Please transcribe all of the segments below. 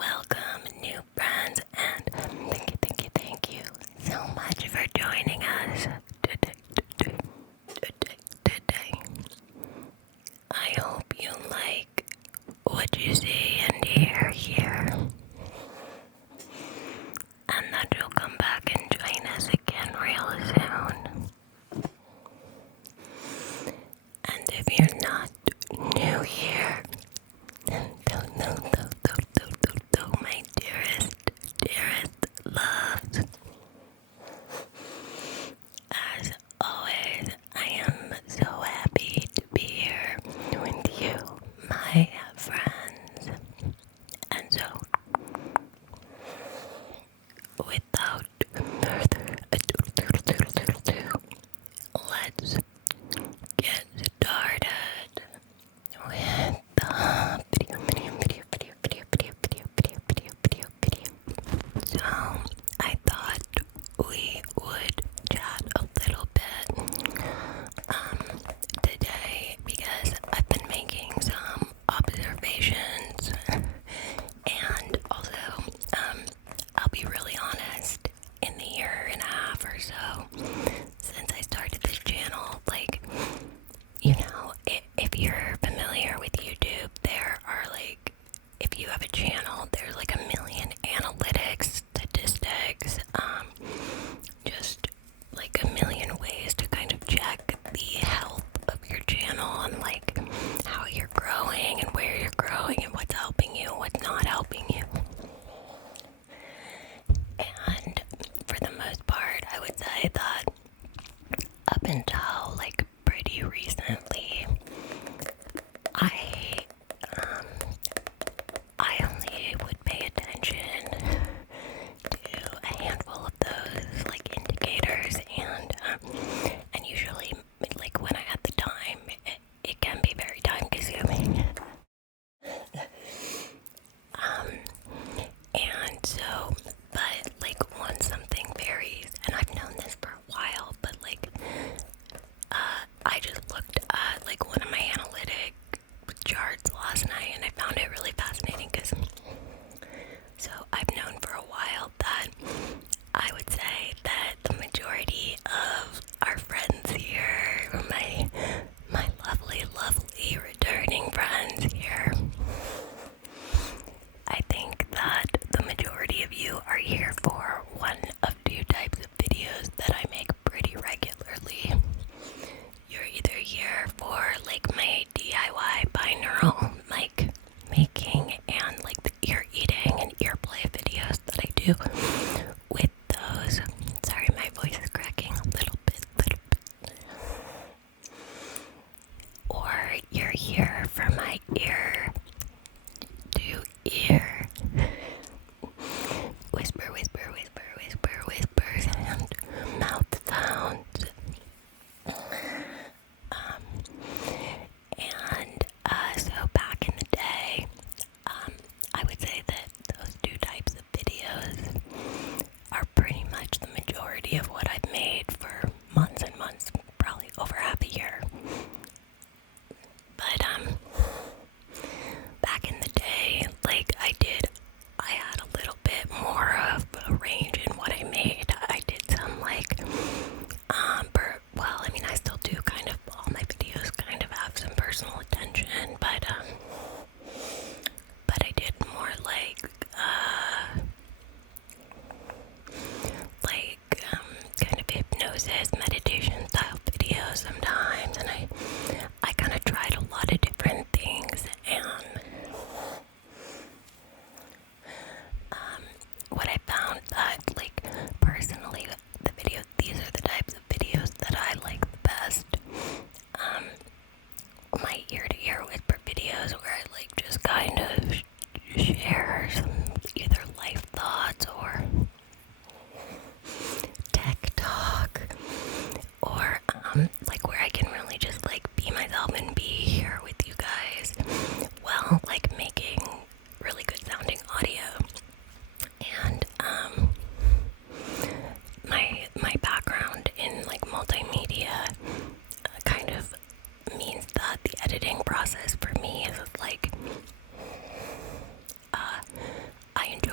welcome new friends, and thank you so much for joining us today. I hope you like what you see and hear here, and that you'll come back and join us again real soon. And if you're not new here, my dearest loves, as always, I am so happy to be here with you, my friends. And so, without further ado, let's get started with the video. So I thought we would chat a little bit today because I've been making some observations, and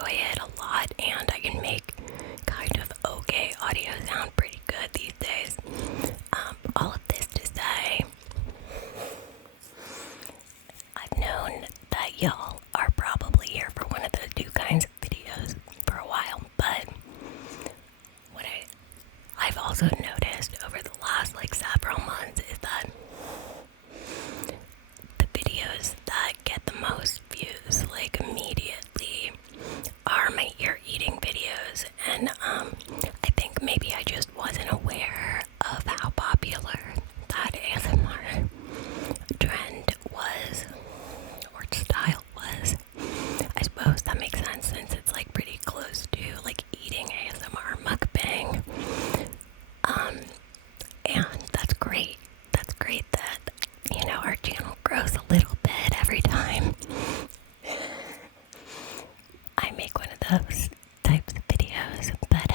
enjoy it a lot, and I can make kind of okay audio sound pretty good these days. All of this to say, I've known that y'all are probably here for one of those two kinds of videos for a while, but what I've also noticed over the last several months is that the videos that get the most views immediately are my ear eating videos, and I think maybe I just wasn't aware of how popular that ASMR trend was, or style was. I suppose that makes sense since it's pretty close to eating ASMR mukbang. And that's great. That's great that, our channel grows a little bit every time I make one of those types of videos, but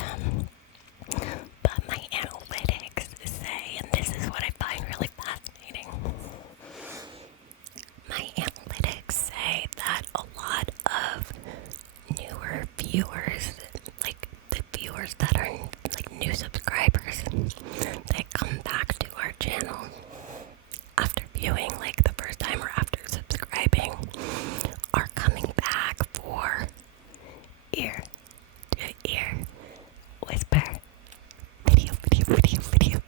my analytics say, and this is what I find really fascinating, my analytics say that a lot of newer viewers, the viewers that are new subscribers, that come back to our channel after viewing the first time or after subscribing, are coming back for ear to ear whisper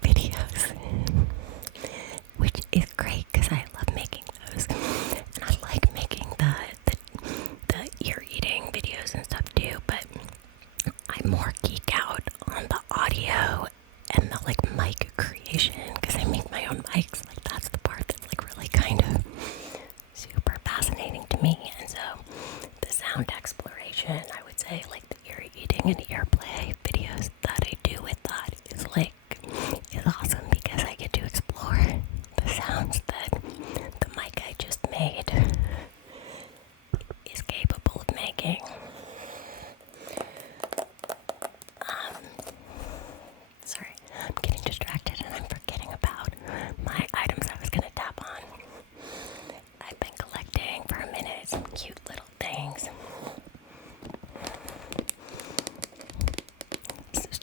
videos, which is great because I love making those, and I like making the ear eating videos and stuff too, but I more geek out on the audio and the mic creation because I make my own mics. That's the part that's really kind of super fascinating to me. And so the sound exploration, I would say the ear eating and ear play videos that I do with that is awesome because I get to explore the sounds that the mic I just made is capable of making. Sorry, I'm getting distracted and I'm forgetting about my items I was going to tap on. I've been collecting for a minute some cute little things. This is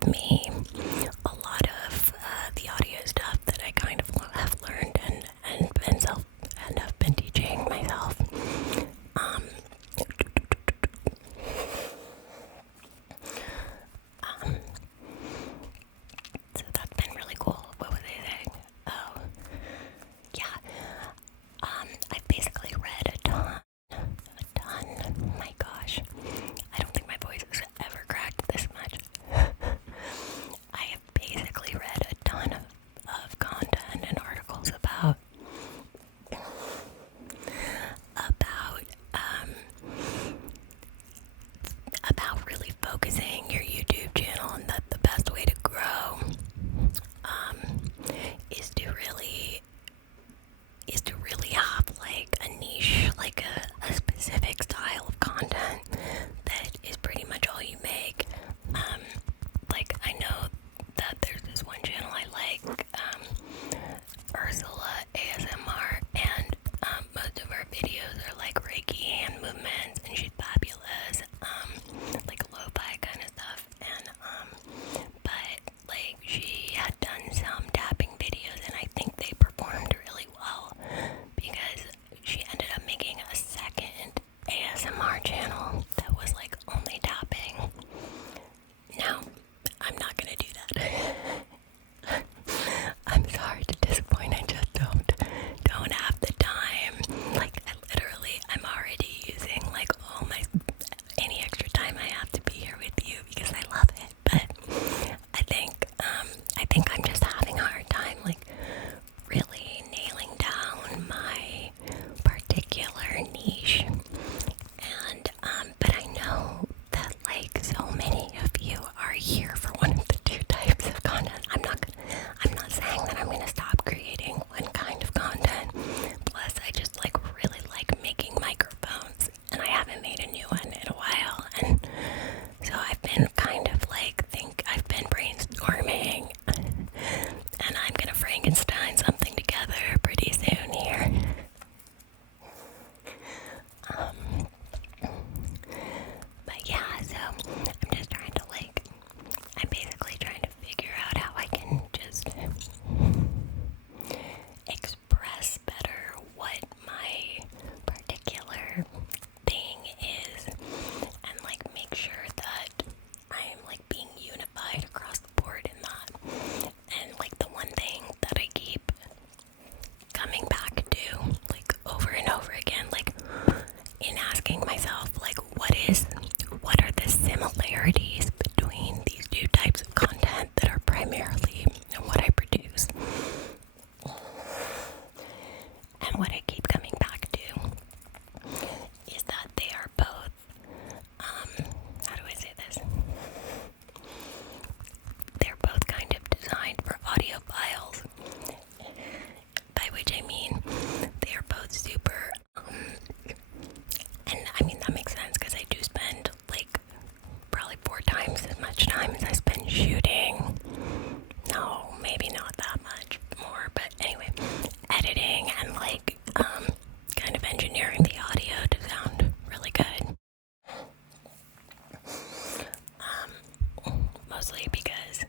with me a lot of the audio stuff that I kind of have learned and have been teaching myself. So that's been really cool. What was I saying? Oh, yeah. I've basically read a ton. Oh my gosh. I don't think my voice has ever cracked this much. I have basically read a ton of content and articles about really focusing your YouTube channel, and that the best way to grow is to really have like a niche, like a specific style of content that is pretty much all you make. Like I know that there's this one channel I like, 𝗖cie ASMR, and most of her videos are like Reiki hand movements, and she's fabulous, like lo-fi kind of stuff, and but like she had done some tapping videos, and I think they performed really well because she ended up making a second ASMR channel that was like only tapping. Now, I'm not gonna do that. I'm sorry to disappoint, I just don't have the time. Like, I'm already using like any extra time I have to be here with you because I love it. But I think I'm just having a hard time like really nailing down my particular niche. And but I know that like so many of you are here for one of the two types of content. I'm not saying that I'm gonna stop creating one kind of content. Plus I just like really like making microphones, and I haven't made a new one in a while, and so I've been kind of like I've been brainstorming, and I'm gonna Frankenstein something together pretty soon here. But yeah, so I'm basically trying to figure out how I can just express better what my particular thing is, and like make sure that I'm like being unified across the board in that. And like the one thing that I keep coming back to like over and over again, like in asking myself like what are the similarities between these two types of content that are primarily what I produce. And what I keep coming back to is that they are both how do I say this? They're both kind of designed for audiophiles, by which I mean they are both super and I mean that makes sense because I do spend like probably 4 times as much time as I spend shooting. No, maybe not that much more, but anyway, editing and like kind of engineering the audio to sound really good. Mostly because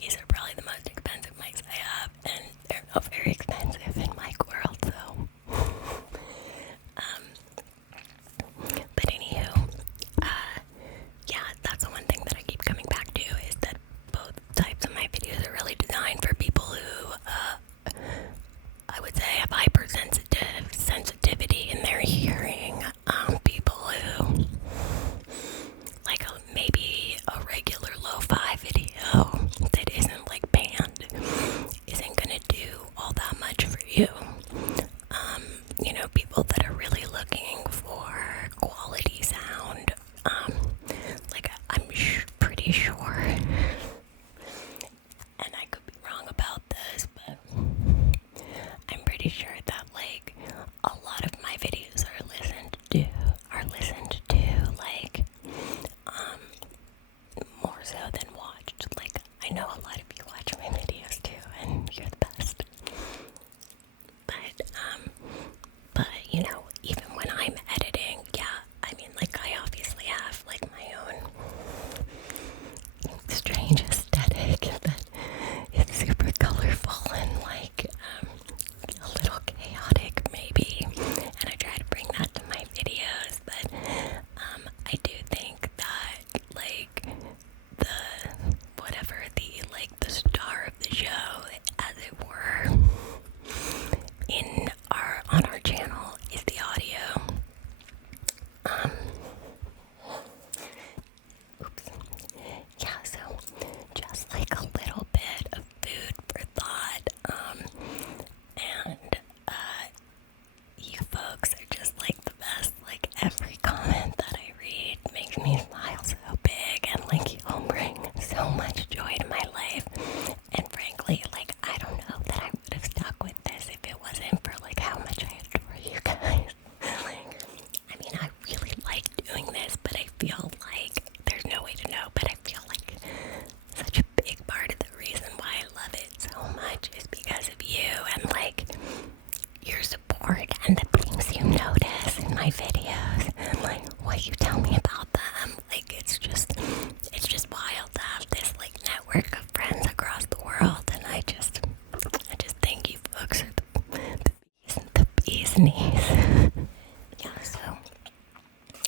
these are probably the most expensive mics I have, and they're not very expensive in mic world, so but anywho, yeah, that's the one thing that I keep coming back to, is that both types of my videos are really designed for people who I would say have sensitivity in their hearing. People who like maybe a regular lo-fi video that isn't like banned isn't gonna do all that much for you. You know, people that are really looking for quality sound. Like I'm pretty sure, and I could be wrong about this, but I'm pretty sure that like a lot of my videos are listened to like more so than watched. Like I know a lot of you watch my videos too, and you're the best. But you know, even when I'm editing, yeah, I mean like I obviously have like my own make me smile so big, and like y'all bring so much joy to my life. And frankly, like I don't know that I would have stuck with this if it wasn't for like how much I adore you guys. Like, I mean, I really like doing this, but I feel like there's no way to know, but I feel like such a big part of the reason why I love it so much is because of you and like your support and the things you notice in my videos and like what you tell me about them. Like it's just wild to have this like network of friends across the world, and I just think you folks are the bee's knees. Yeah, so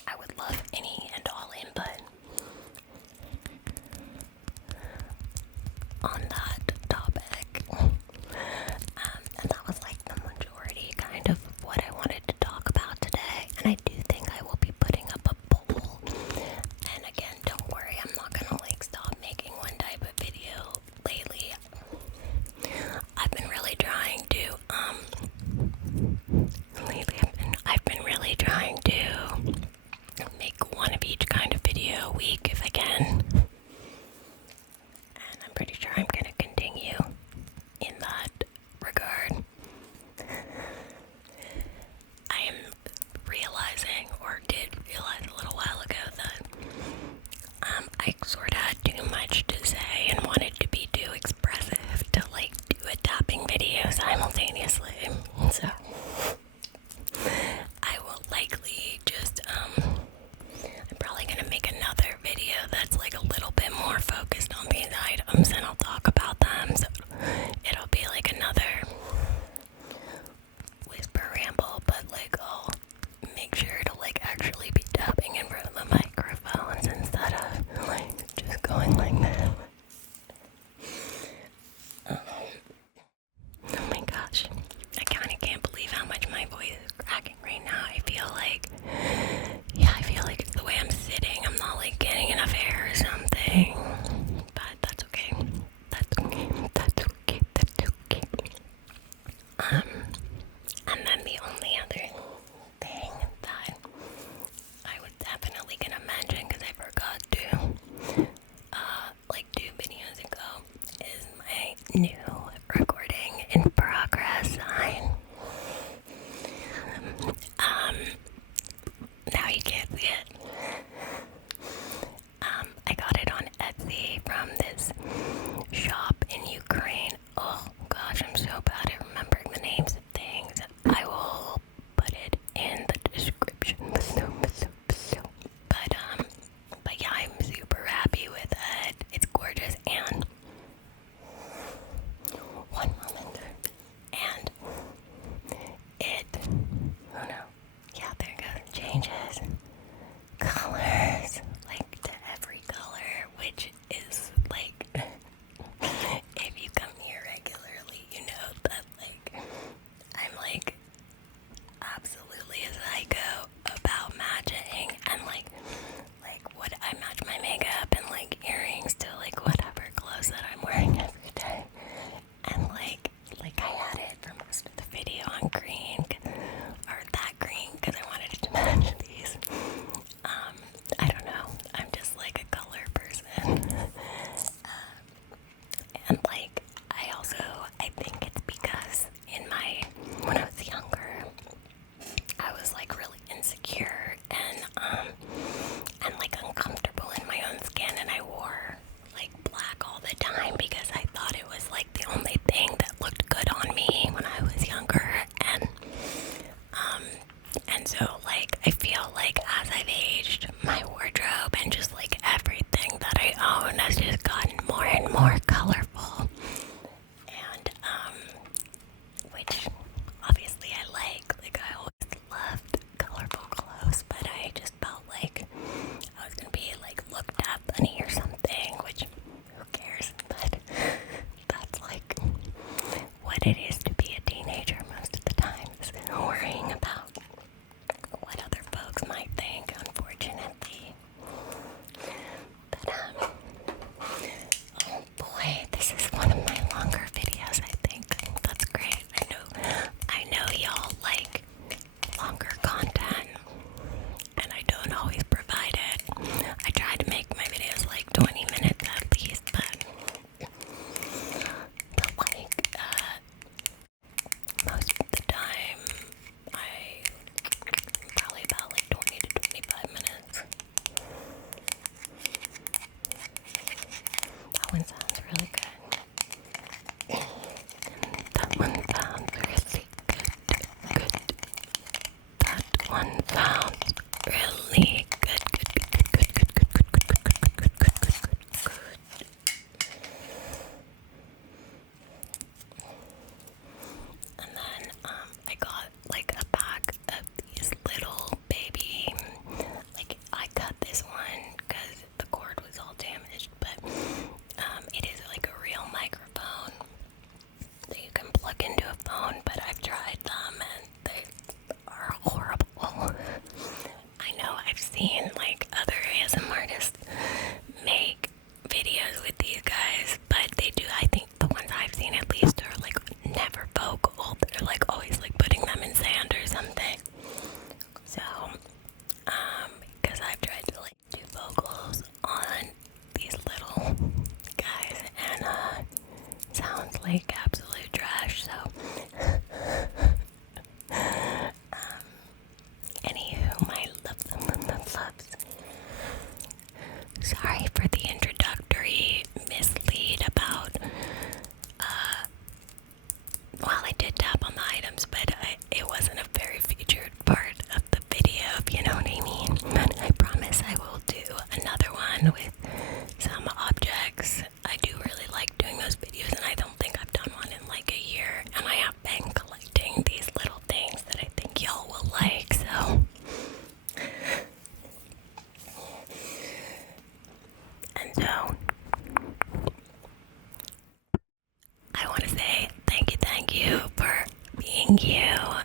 I would love any and all input on that topic. And that was like the majority kind of what I wanted to talk about today. And I do think I will be putting up a poll. And again, don't worry, I'm not gonna like stop making one type of video lately. I've been really trying to make one of each kind of video a week if I can. And I'm pretty sure I'm gonna continue in that regard. I am realizing, or did realize a little while ago, that I sort of had too much to say and wanted to be too expressive to like do a tapping video simultaneously. So I will likely just I'm probably gonna make another video that's like a little bit more focused on these items, and I'll talk about them. So it'll be like another whisper ramble, but like I'll make sure to like actually be tapping in front of the microphones instead of like just fun with some objects. I do really like doing those videos, and I don't think I've done one in like a year, and I have been collecting these little things that I think y'all will like, so. And so, I want to say thank you for being you.